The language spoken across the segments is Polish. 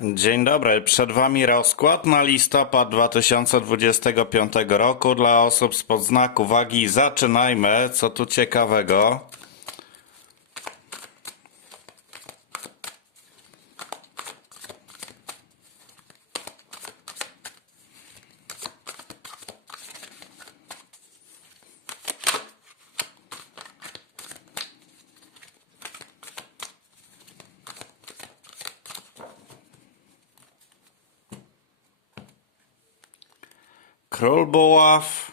Dzień dobry, przed Wami rozkład na listopad 2025 roku dla osób z podznaku wagi. Zaczynajmy, co tu ciekawego. Król buław,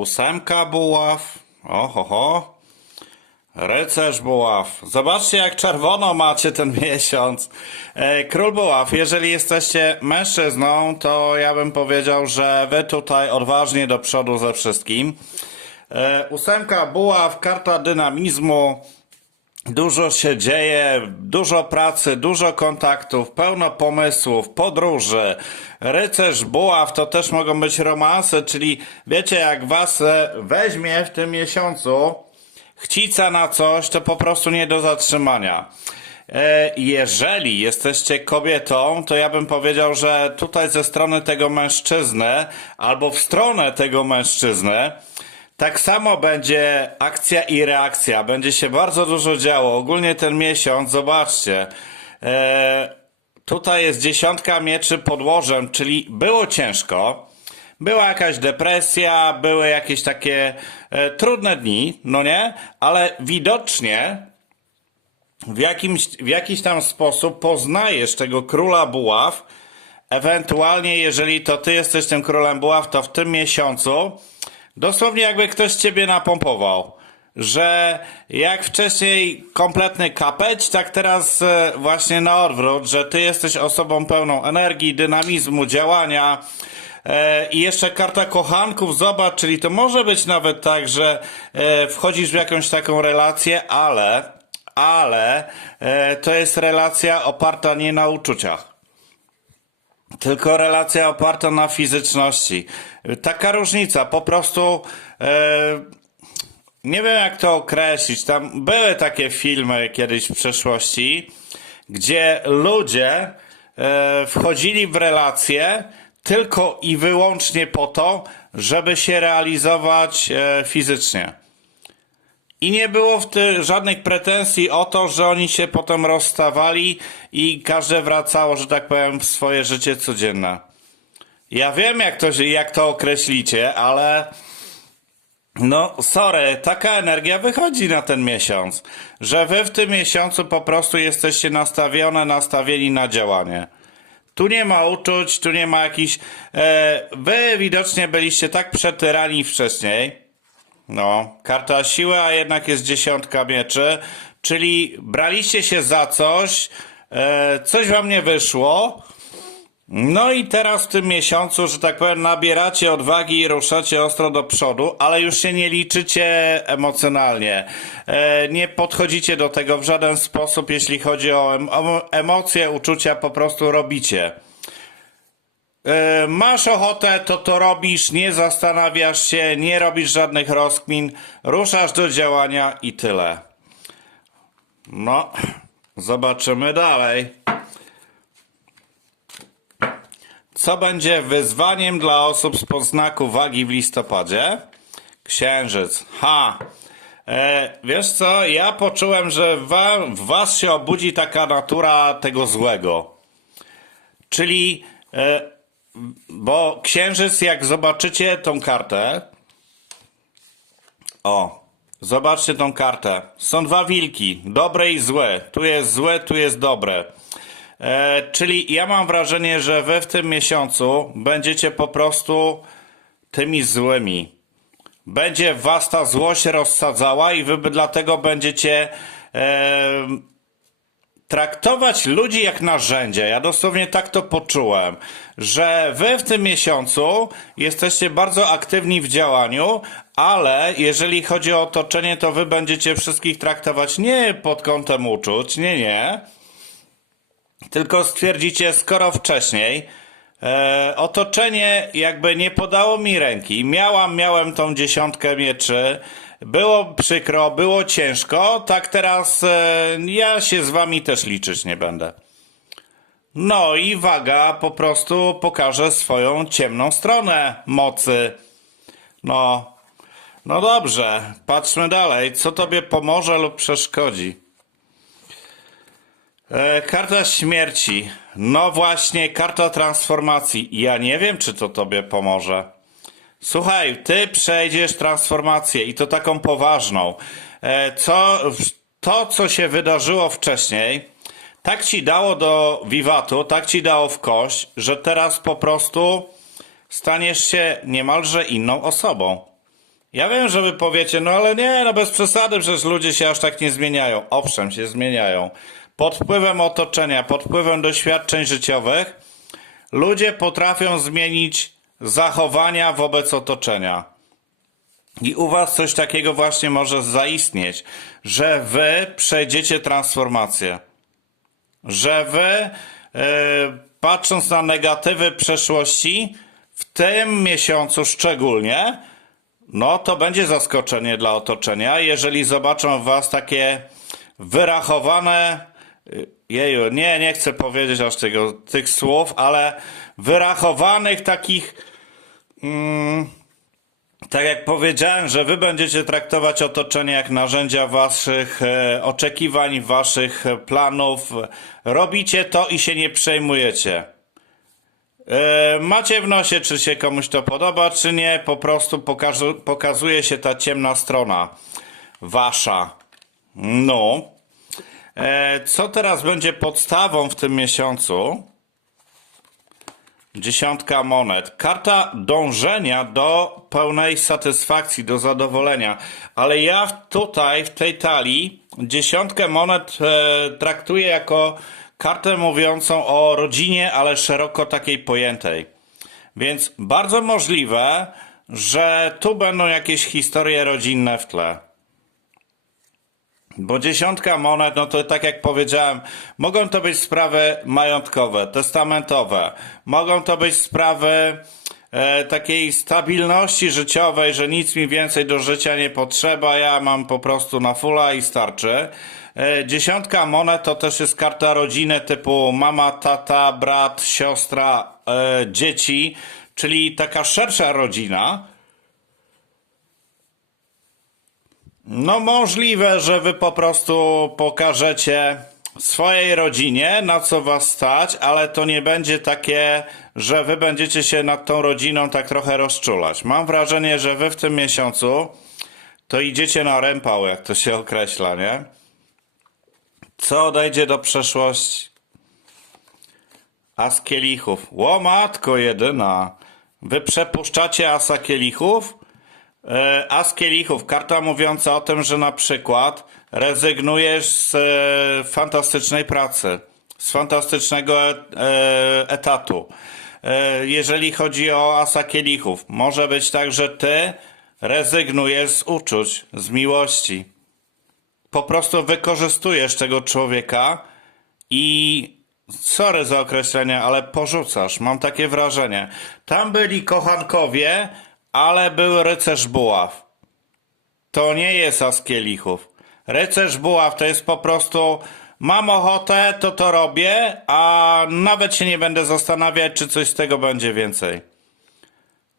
ósemka buław, ohoho, rycerz buław. Zobaczcie jak czerwono macie ten miesiąc. E, Król buław, jeżeli jesteście mężczyzną, to ja bym powiedział, że wy tutaj odważnie do przodu ze wszystkim. E, Ósemka buław, karta dynamizmu, Dużo się dzieje, dużo pracy, dużo kontaktów, pełno pomysłów, podróży. Rycerz, buław to też mogą być romanse, czyli wiecie, jak was e, weźmie w tym miesiącu chcica na coś, to po prostu nie do zatrzymania. E, Jeżeli jesteście kobietą, to ja bym powiedział, że tutaj ze strony tego mężczyzny albo w stronę tego mężczyzny tak samo będzie akcja i reakcja. Będzie się bardzo dużo działo. Ogólnie ten miesiąc, zobaczcie. E, tutaj jest dziesiątka mieczy podłożem, czyli było ciężko. Była jakaś depresja, były jakieś takie e, trudne dni, no nie? Ale widocznie w, jakimś, w jakiś tam sposób poznajesz tego króla buław. Ewentualnie, jeżeli to ty jesteś tym królem buław, to w tym miesiącu dosłownie jakby ktoś ciebie napompował. Że jak wcześniej kompletny kapeć, tak teraz e, właśnie na odwrót, że ty jesteś osobą pełną energii, dynamizmu, działania. E, I jeszcze karta kochanków, zobacz, czyli to może być nawet tak, że e, wchodzisz w jakąś taką relację, ale, ale to jest relacja oparta nie na uczuciach. Tylko relacja oparta na fizyczności. Taka różnica, po prostu e, nie wiem jak to określić. Tam były takie filmy kiedyś w przeszłości, gdzie ludzie e, wchodzili w relacje tylko i wyłącznie po to, żeby się realizować e, fizycznie. I nie było w tym żadnych pretensji o to, że oni się potem rozstawali i każde wracało, że tak powiem, w swoje życie codzienne. Ja wiem, jak to, jak to określicie, ale no, sorry, taka energia wychodzi na ten miesiąc, że wy w tym miesiącu po prostu jesteście nastawione, nastawieni na działanie. Tu nie ma uczuć, tu nie ma jakichś. E, wy widocznie byliście tak przetyrani wcześniej. No, karta siły, a jednak jest dziesiątka mieczy, czyli braliście się za coś, e, coś wam nie wyszło. No i teraz w tym miesiącu, że tak powiem, nabieracie odwagi i ruszacie ostro do przodu, ale już się nie liczycie emocjonalnie. E, nie podchodzicie do tego w żaden sposób, jeśli chodzi o, em o emocje, uczucia, po prostu robicie. E, Masz ochotę, to to robisz, nie zastanawiasz się, nie robisz żadnych rozkmin, ruszasz do działania i tyle. No, zobaczymy dalej. Co będzie wyzwaniem dla osób z podznaku wagi w listopadzie? Księżyc. Ha! E, wiesz co, ja poczułem, że w, wa- w was się obudzi taka natura tego złego. Czyli, e, bo księżyc, jak zobaczycie tą kartę, o, zobaczcie tą kartę. Są dwa wilki, dobre i złe. Tu jest złe, tu jest dobre. E, czyli ja mam wrażenie, że wy w tym miesiącu będziecie po prostu tymi złymi. Będzie was ta złość rozsadzała i wy dlatego będziecie e, traktować ludzi jak narzędzia. Ja dosłownie tak to poczułem, że wy w tym miesiącu jesteście bardzo aktywni w działaniu, ale jeżeli chodzi o otoczenie, to wy będziecie wszystkich traktować nie pod kątem uczuć, nie, nie, tylko stwierdzicie, skoro wcześniej e, otoczenie jakby nie podało mi ręki, miałam, miałem tą dziesiątkę mieczy, było przykro, było ciężko, tak teraz e, ja się z wami też liczyć nie będę. No i waga po prostu pokaże swoją ciemną stronę mocy. No, no dobrze, patrzmy dalej. Co tobie pomoże lub przeszkodzi? E, karta śmierci. No właśnie, karta transformacji. Ja nie wiem, czy to tobie pomoże. Słuchaj, ty przejdziesz transformację i to taką poważną. E, co, to, co się wydarzyło wcześniej, tak ci dało do wiwatu, tak ci dało w kość, że teraz po prostu staniesz się niemalże inną osobą. Ja wiem, że wy powiecie, no ale nie, no bez przesady, przecież ludzie się aż tak nie zmieniają. Owszem, się zmieniają. Pod wpływem otoczenia, pod wpływem doświadczeń życiowych, ludzie potrafią zmienić zachowania wobec otoczenia. I u was coś takiego właśnie może zaistnieć, że wy przejdziecie transformację. Że wy, e, patrząc na negatywy przeszłości, w tym miesiącu szczególnie, no to będzie zaskoczenie dla otoczenia, jeżeli zobaczą was takie wyrachowane, y, jeju, nie, nie chcę powiedzieć aż tego, tych słów, ale wyrachowanych takich, tak jak powiedziałem, że wy będziecie traktować otoczenie jak narzędzia waszych e, oczekiwań, waszych planów. Robicie to i się nie przejmujecie. E, Macie w nosie, czy się komuś to podoba, czy nie. Po prostu pokazuje się ta ciemna strona wasza. No. E, Co teraz będzie podstawą w tym miesiącu? Dziesiątka monet. Karta dążenia do pełnej satysfakcji, do zadowolenia. Ale ja tutaj, w tej talii, dziesiątkę monet e, traktuję jako kartę mówiącą o rodzinie, ale szeroko takiej pojętej. Więc bardzo możliwe, że tu będą jakieś historie rodzinne w tle. Bo dziesiątka monet, no to tak jak powiedziałem, mogą to być sprawy majątkowe, testamentowe, mogą to być sprawy e, takiej stabilności życiowej, że nic mi więcej do życia nie potrzeba, ja mam po prostu na fula i starczy. E, dziesiątka monet to też jest karta rodziny typu mama, tata, brat, siostra, e, dzieci, czyli taka szersza rodzina. No możliwe, że wy po prostu pokażecie swojej rodzinie, na co was stać, ale to nie będzie takie, że wy będziecie się nad tą rodziną tak trochę rozczulać. Mam wrażenie, że wy w tym miesiącu to idziecie na rępał, jak to się określa, nie? Co odejdzie do przeszłości? As kielichów. Ło matko jedyna. Wy przepuszczacie asa kielichów? E, As kielichów, karta mówiąca o tym, że na przykład rezygnujesz z e, fantastycznej pracy, z fantastycznego e, etatu. Jeżeli chodzi o asa kielichów, może być tak, że ty rezygnujesz z uczuć, z miłości. Po prostu wykorzystujesz tego człowieka i sorry za określenie, ale porzucasz. Mam takie wrażenie. Tam byli kochankowie, ale był rycerz buław. To nie jest as kielichów. Rycerz buław to jest po prostu mam ochotę, to to robię, a nawet się nie będę zastanawiać, czy coś z tego będzie więcej.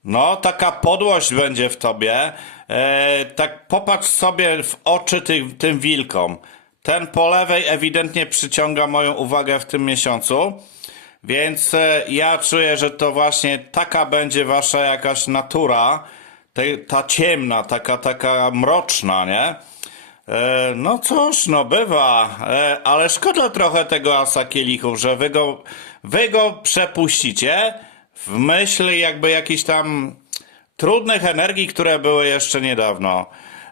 No, taka podłość będzie w tobie. E, tak popatrz sobie w oczy tym, tym wilkom. Ten po lewej ewidentnie przyciąga moją uwagę w tym miesiącu. Więc e, ja czuję, że to właśnie taka będzie wasza jakaś natura, te, ta ciemna, taka, taka mroczna, nie? E, no cóż, no bywa, e, ale szkoda trochę tego asa kielichów, że wy go, wy go przepuścicie w myśl jakby jakichś tam trudnych energii, które były jeszcze niedawno.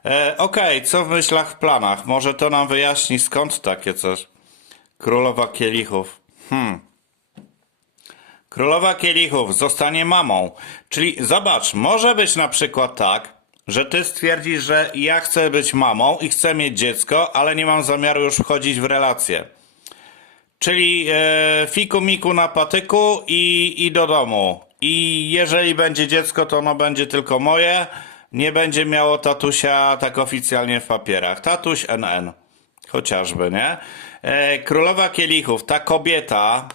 E, Okej, co w myślach, w planach? Może to nam wyjaśni skąd takie coś? Królowa kielichów. Hmm. Królowa kielichów zostanie mamą. Czyli zobacz, może być na przykład tak, że ty stwierdzisz, że ja chcę być mamą i chcę mieć dziecko, ale nie mam zamiaru już wchodzić w relacje. Czyli e, fiku miku na patyku i, i do domu. I jeżeli będzie dziecko, to ono będzie tylko moje. Nie będzie miało tatusia tak oficjalnie w papierach. Tatuś NN. Chociażby, nie? E, Królowa Kielichów, ta kobieta,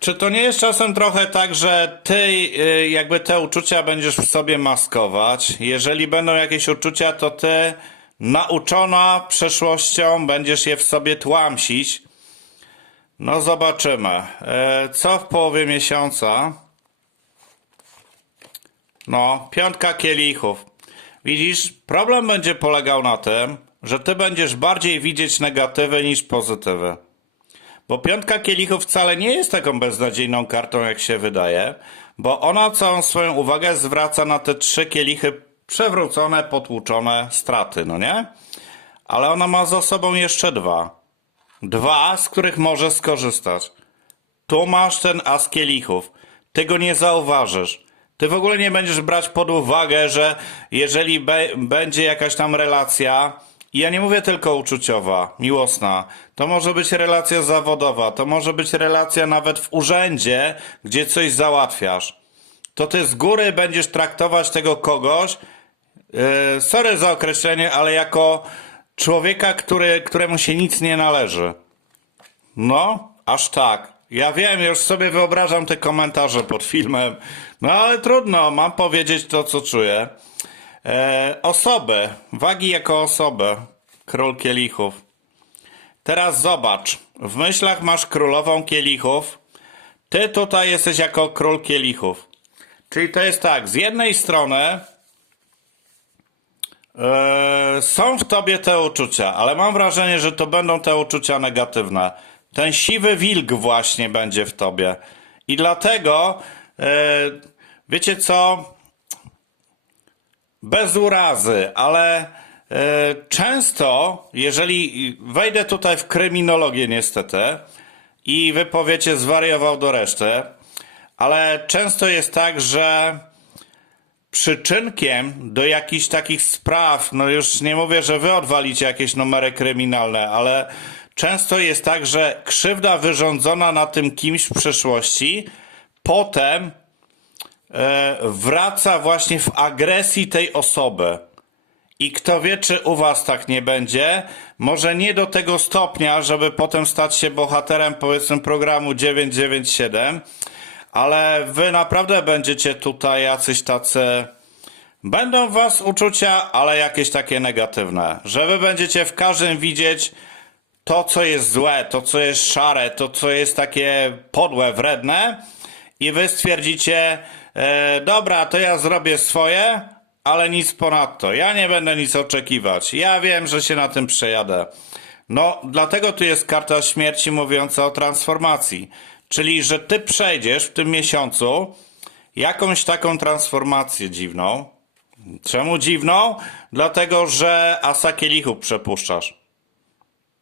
Czy to nie jest czasem trochę tak, że ty y, jakby te uczucia będziesz w sobie maskować? Jeżeli będą jakieś uczucia, to ty nauczona przeszłością będziesz je w sobie tłamsić. No zobaczymy. E, Co w połowie miesiąca? No, piątka kielichów. Widzisz, problem będzie polegał na tym, że ty będziesz bardziej widzieć negatywy niż pozytywy. Bo piątka kielichów wcale nie jest taką beznadziejną kartą, jak się wydaje, bo ona całą swoją uwagę zwraca na te trzy kielichy przewrócone, potłuczone straty, no nie? Ale ona ma za sobą jeszcze dwa. Dwa, z których może skorzystać. Tu masz ten as kielichów. Ty go nie zauważysz. Ty w ogóle nie będziesz brać pod uwagę, że jeżeli be, będzie jakaś tam relacja, i ja nie mówię tylko uczuciowa, miłosna, to może być relacja zawodowa, to może być relacja nawet w urzędzie, gdzie coś załatwiasz. To ty z góry będziesz traktować tego kogoś, yy, sorry za określenie, ale jako człowieka, który, któremu się nic nie należy. No, aż tak. Ja wiem, już sobie wyobrażam te komentarze pod filmem. No ale trudno, mam powiedzieć to, co czuję. E, osoby, wagi jako osoby. Król kielichów. Teraz zobacz. W myślach masz królową kielichów. Ty tutaj jesteś jako król kielichów. Czyli to jest tak, z jednej strony e, są w tobie te uczucia, ale mam wrażenie, że to będą te uczucia negatywne. Ten siwy wilk właśnie będzie w tobie. I dlatego, e, wiecie co, bez urazy, ale e, często, jeżeli wejdę tutaj w kryminologię niestety i wy powiecie zwariował do reszty, ale często jest tak, że przyczynkiem do jakichś takich spraw, no już nie mówię, że wy odwalicie jakieś numery kryminalne, ale często jest tak, że krzywda wyrządzona na tym kimś w przeszłości potem wraca właśnie w agresji tej osoby. I kto wie, czy u was tak nie będzie, może nie do tego stopnia, żeby potem stać się bohaterem powiedzmy programu 997, ale wy naprawdę będziecie tutaj jacyś tacy. Będą w was uczucia, ale jakieś takie negatywne. Że wy będziecie w każdym widzieć to, co jest złe, to, co jest szare, to, co jest takie podłe, wredne, i wy stwierdzicie, e, dobra, to ja zrobię swoje, ale nic ponadto. Ja nie będę nic oczekiwać. Ja wiem, że się na tym przejadę. No, dlatego tu jest karta śmierci mówiąca o transformacji. Czyli, że ty przejdziesz w tym miesiącu jakąś taką transformację dziwną. Czemu dziwną? Dlatego, że asa kielichów przepuszczasz.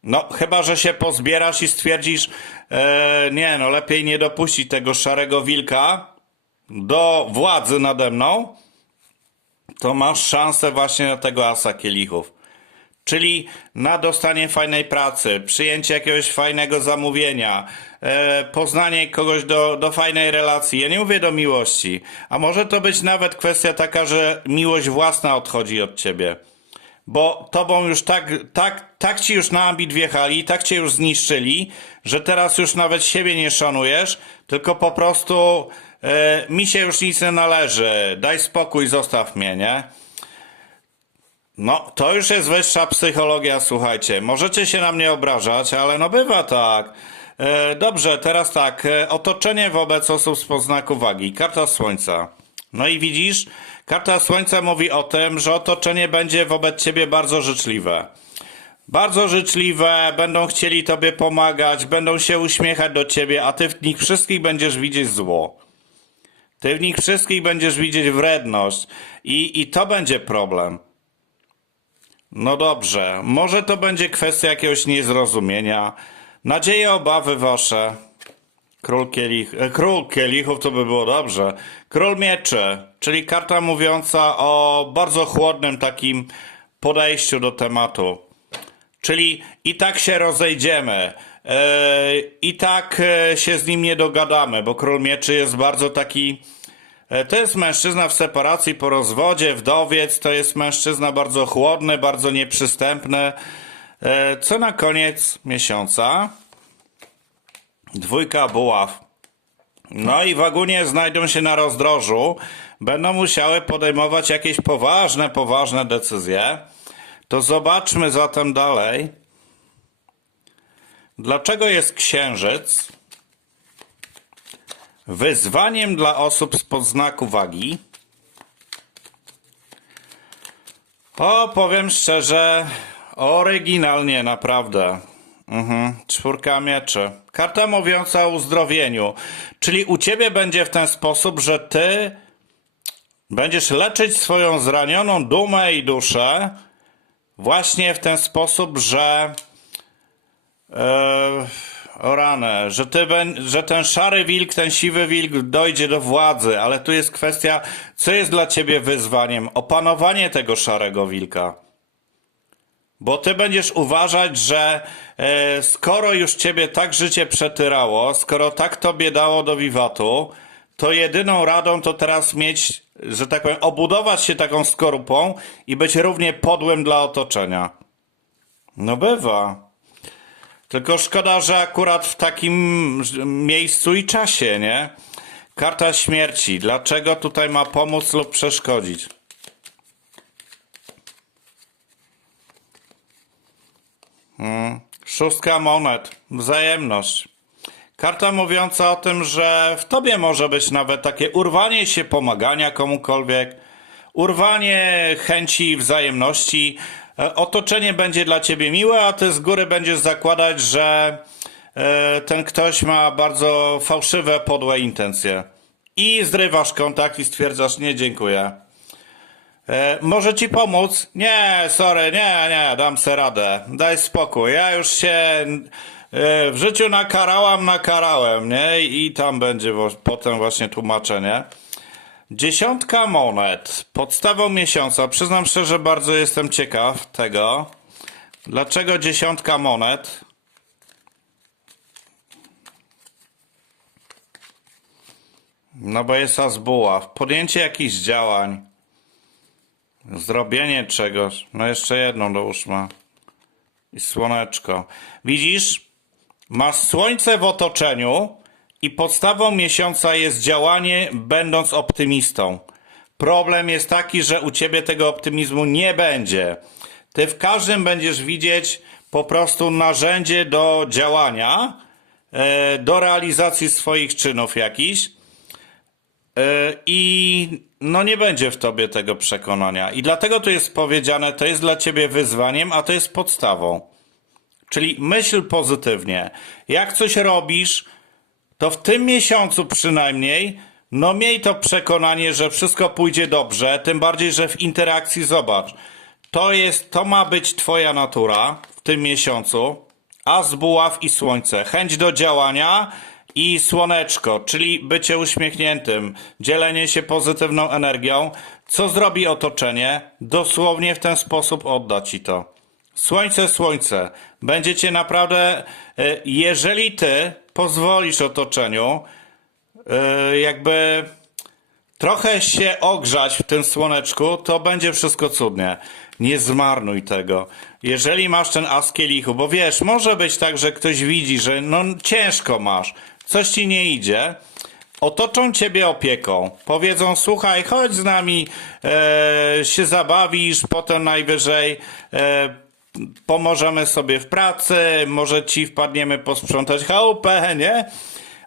No, chyba, że się pozbierasz i stwierdzisz, e, nie, no lepiej nie dopuścić tego szarego wilka do władzy nade mną, to masz szansę właśnie na tego asa kielichów. Czyli na dostanie fajnej pracy, przyjęcie jakiegoś fajnego zamówienia, e, poznanie kogoś do, do fajnej relacji. Ja nie mówię do miłości. A może to być nawet kwestia taka, że miłość własna odchodzi od ciebie. Bo tobą już tak, tak, tak ci już na ambit wjechali, tak cię już zniszczyli, że teraz już nawet siebie nie szanujesz, tylko po prostu mi się już nic nie należy. Daj spokój, zostaw mnie, nie? No, to już jest wyższa psychologia, słuchajcie. Możecie się na mnie obrażać, ale no bywa tak. E, dobrze, teraz tak. E, otoczenie wobec osób z poznaku wagi. Karta Słońca. No i widzisz, karta Słońca mówi o tym, że otoczenie będzie wobec ciebie bardzo życzliwe. Bardzo życzliwe, będą chcieli tobie pomagać, będą się uśmiechać do ciebie, a ty w nich wszystkich będziesz widzieć zło. Ty w nich wszystkich będziesz widzieć wredność. I, i to będzie problem. No dobrze, może to będzie kwestia jakiegoś niezrozumienia. Nadzieje, obawy wasze. Król, kielich, e, król kielichów to by było dobrze. Król mieczy, czyli karta mówiąca o bardzo chłodnym takim podejściu do tematu. Czyli i tak się rozejdziemy, i tak e, się z nim nie dogadamy, bo król mieczy jest bardzo taki. e, To jest mężczyzna w separacji po rozwodzie, wdowiec, to jest mężczyzna bardzo chłodny, bardzo nieprzystępny. E, Co na koniec miesiąca? dwójka buław. No i wagunie znajdą się na rozdrożu, będą musiały podejmować jakieś poważne, poważne decyzje. To zobaczmy zatem dalej. Dlaczego jest księżyc wyzwaniem dla osób spod znaku wagi? O, powiem szczerze, oryginalnie, naprawdę. Mhm. Czwórka mieczy. Karta mówiąca o uzdrowieniu. Czyli u ciebie będzie w ten sposób, że ty będziesz leczyć swoją zranioną dumę i duszę właśnie w ten sposób, że e, o ranę, że, ty, że ten szary wilk, ten siwy wilk dojdzie do władzy, ale tu jest kwestia, co jest dla ciebie wyzwaniem? Opanowanie tego szarego wilka. Bo ty będziesz uważać, że e, skoro już ciebie tak życie przetyrało, skoro tak tobie dało do wiwatu, to jedyną radą to teraz mieć, że tak powiem, obudować się taką skorupą i być równie podłym dla otoczenia. No bywa. Tylko szkoda, że akurat w takim miejscu i czasie, nie? Karta śmierci. Dlaczego tutaj ma pomóc lub przeszkodzić? Szóstka monet. Wzajemność. Karta mówiąca o tym, że w tobie może być nawet takie urwanie się pomagania komukolwiek, urwanie chęci wzajemności. E, Otoczenie będzie dla ciebie miłe, a ty z góry będziesz zakładać, że e, ten ktoś ma bardzo fałszywe, podłe intencje. I zrywasz kontakt i stwierdzasz, nie dziękuję. E, może ci pomóc? Nie, sorry, nie, nie, dam se radę. Daj spokój. Ja już się w życiu nakarałam, nakarałem, nie? I tam będzie potem właśnie tłumaczenie. Dziesiątka monet. Podstawą miesiąca. Przyznam szczerze, bardzo jestem ciekaw tego. Dlaczego dziesiątka monet? No bo jest as buław. Podjęcie jakichś działań. Zrobienie czegoś. No jeszcze jedną dołóżmy. I słoneczko. Widzisz? Masz słońce w otoczeniu i podstawą miesiąca jest działanie, będąc optymistą. Problem jest taki, że u ciebie tego optymizmu nie będzie. Ty w każdym będziesz widzieć po prostu narzędzie do działania, e, do realizacji swoich czynów jakichś. E, I no nie będzie w tobie tego przekonania. I dlatego tu jest powiedziane, to jest dla ciebie wyzwaniem, a to jest podstawą. Czyli myśl pozytywnie. Jak coś robisz, to w tym miesiącu przynajmniej, no miej to przekonanie, że wszystko pójdzie dobrze, tym bardziej, że w interakcji zobacz. To jest, to ma być twoja natura w tym miesiącu, a z buław i słońce. Chęć do działania i słoneczko, czyli bycie uśmiechniętym, dzielenie się pozytywną energią. Co zrobi otoczenie? Dosłownie w ten sposób odda ci to. Słońce, słońce. Będziecie naprawdę, jeżeli ty pozwolisz otoczeniu, e, jakby trochę się ogrzać w tym słoneczku, to będzie wszystko cudnie. Nie zmarnuj tego. Jeżeli masz ten as kielichu, bo wiesz, może być tak, że ktoś widzi, że no ciężko masz, coś ci nie idzie, otoczą ciebie opieką. Powiedzą, słuchaj, chodź z nami, e, się zabawisz, potem najwyżej e, pomożemy sobie w pracy, może ci wpadniemy posprzątać chałupę, nie?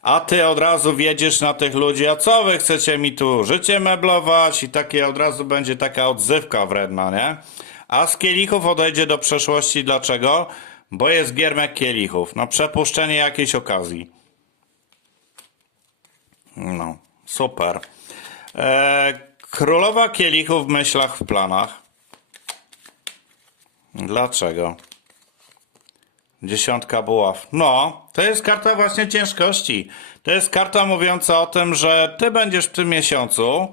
A ty od razu wiedziesz na tych ludzi, a co wy chcecie mi tu życie meblować? I takie od razu będzie taka odzywka wredna, nie? A z kielichów odejdzie do przeszłości. Dlaczego? Bo jest giermek kielichów. No przepuszczenie jakiejś okazji. No, super. E, królowa kielichów w myślach, w planach. Dlaczego? Dziesiątka buław. No, to jest karta właśnie ciężkości. To jest karta mówiąca o tym, że ty będziesz w tym miesiącu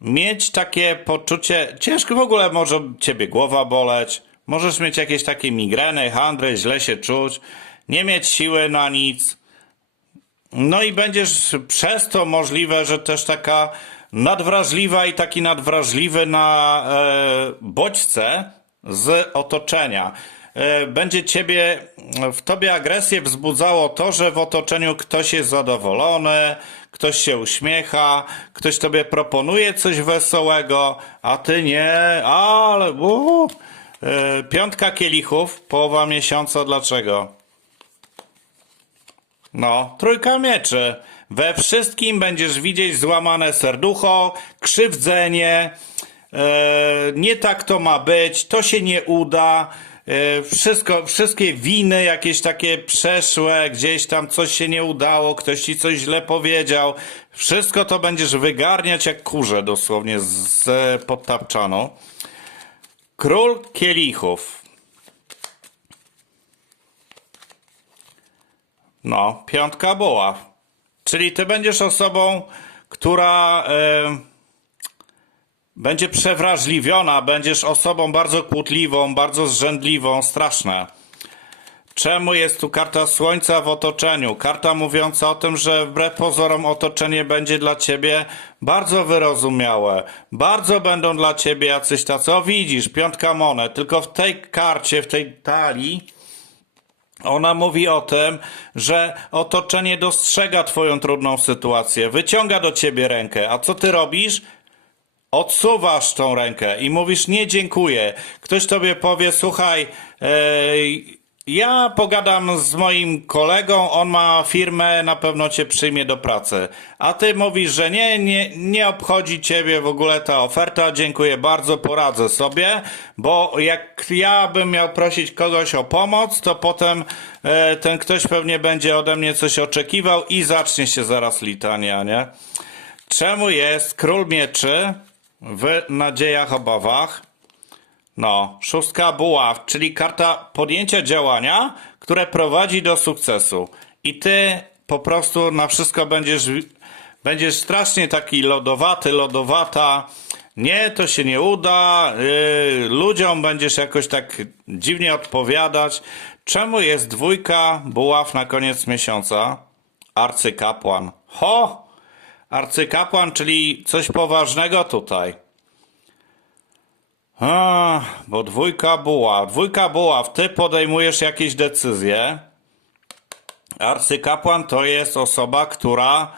mieć takie poczucie. Ciężko w ogóle może ciebie głowa boleć. Możesz mieć jakieś takie migreny, handry, źle się czuć, nie mieć siły na nic. No i będziesz przez to możliwe, że też taka nadwrażliwa i taki nadwrażliwy na e, bodźce z otoczenia. e, będzie ciebie, w tobie agresję wzbudzało to, że w otoczeniu ktoś jest zadowolony, ktoś się uśmiecha, ktoś tobie proponuje coś wesołego, a ty nie, ale uu. E, piątka kielichów, połowa miesiąca, dlaczego? No, trójka mieczy. We wszystkim będziesz widzieć złamane serducho, krzywdzenie, nie tak to ma być, to się nie uda. E, wszystko, wszystkie winy jakieś takie przeszłe, gdzieś tam coś się nie udało, ktoś ci coś źle powiedział. Wszystko to będziesz wygarniać jak kurze dosłownie z e, pod tapczaną. Król kielichów. No, piątka buław. Czyli ty będziesz osobą, która e, będzie przewrażliwiona, będziesz osobą bardzo kłótliwą, bardzo zrzędliwą, straszne. Czemu jest tu karta słońca w otoczeniu? Karta mówiąca o tym, że wbrew pozorom otoczenie będzie dla ciebie bardzo wyrozumiałe. Bardzo będą dla ciebie jacyś tacy, o widzisz, piątka monet, tylko w tej karcie, w tej talii ona mówi o tym, że otoczenie dostrzega Twoją trudną sytuację, wyciąga do Ciebie rękę, a co Ty robisz? Odsuwasz tą rękę i mówisz nie dziękuję. Ktoś Tobie powie, słuchaj, ej, ja pogadam z moim kolegą, on ma firmę, na pewno Cię przyjmie do pracy. A Ty mówisz, że nie, nie, nie obchodzi Ciebie w ogóle ta oferta, dziękuję bardzo, poradzę sobie, bo jak ja bym miał prosić kogoś o pomoc, to potem e, ten ktoś pewnie będzie ode mnie coś oczekiwał i zacznie się zaraz litania, nie? Czemu jest król mieczy w nadziejach, obawach? No, szóstka buław, czyli karta podjęcia działania, które prowadzi do sukcesu. I ty po prostu na wszystko będziesz, będziesz strasznie taki lodowaty, lodowata. Nie, to się nie uda. Yy, ludziom będziesz jakoś tak dziwnie odpowiadać. Czemu jest dwójka buław na koniec miesiąca? Arcykapłan. Ho! Arcykapłan, czyli coś poważnego tutaj. A, bo dwójka buław. Dwójka buław, ty podejmujesz jakieś decyzje. Arcykapłan to jest osoba, która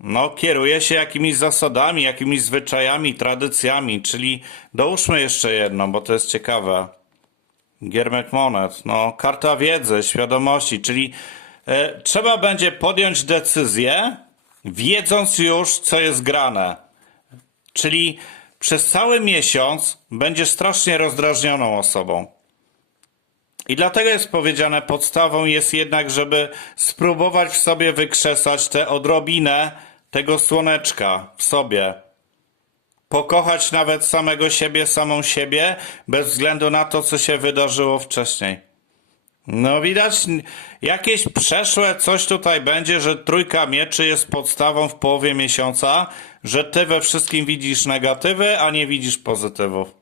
no, kieruje się jakimiś zasadami, jakimiś zwyczajami, tradycjami, czyli dołóżmy jeszcze jedną, bo to jest ciekawe. Giermek monet, no, karta wiedzy, świadomości, czyli e, trzeba będzie podjąć decyzję, wiedząc już, co jest grane. Czyli przez cały miesiąc będziesz strasznie rozdrażnioną osobą. I dlatego jest powiedziane, podstawą jest jednak, żeby spróbować w sobie wykrzesać tę odrobinę tego słoneczka w sobie. Pokochać nawet samego siebie, samą siebie, bez względu na to, co się wydarzyło wcześniej. No widać, jakieś przeszłe coś tutaj będzie, że trójka mieczy jest podstawą w połowie miesiąca, że ty we wszystkim widzisz negatywy, a nie widzisz pozytywów.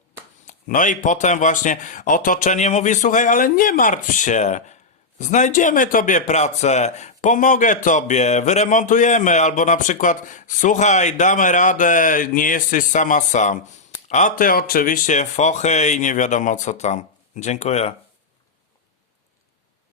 No i potem właśnie otoczenie mówi, słuchaj, ale nie martw się. Znajdziemy tobie pracę, pomogę tobie, wyremontujemy, albo na przykład, słuchaj, damy radę, nie jesteś sama sam. A ty oczywiście fochy i nie wiadomo co tam. Dziękuję.